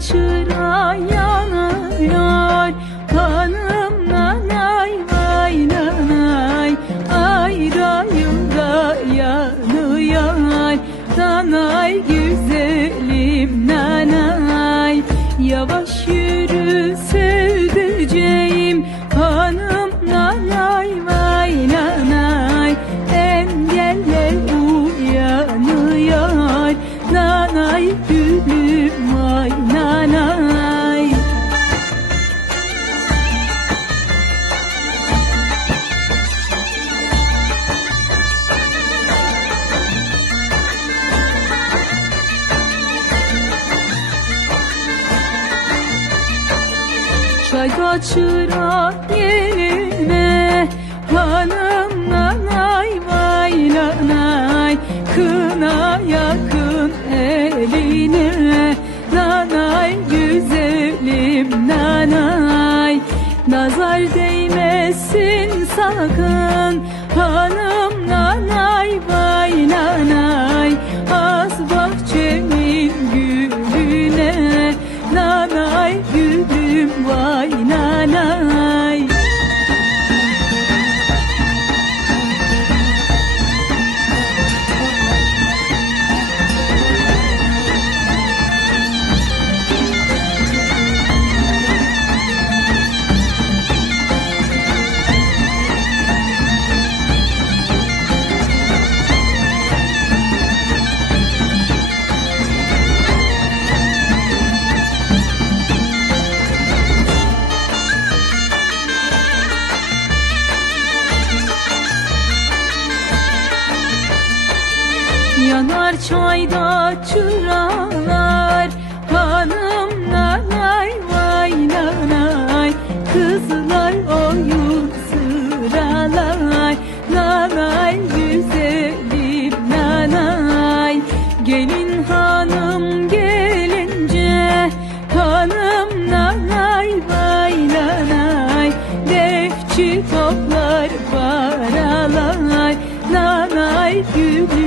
çıra yanıyor Hanım Çay kaçıra yerine Hanım nanay vay nanay Kına yakın eline Nanay güzelim nanay. Nazar değmesin sakın Hanım nanay vay nanay Az bahçemin gülüne Nanay gülüm vay Kaynar çayda çıralar Hanım nanay vay nanay Kızlar oyun sıralar Nanay güzelim nanay Gelin hanım gelince Hanım nanay vay nanay Defçi toplar paralar Nanay gülüm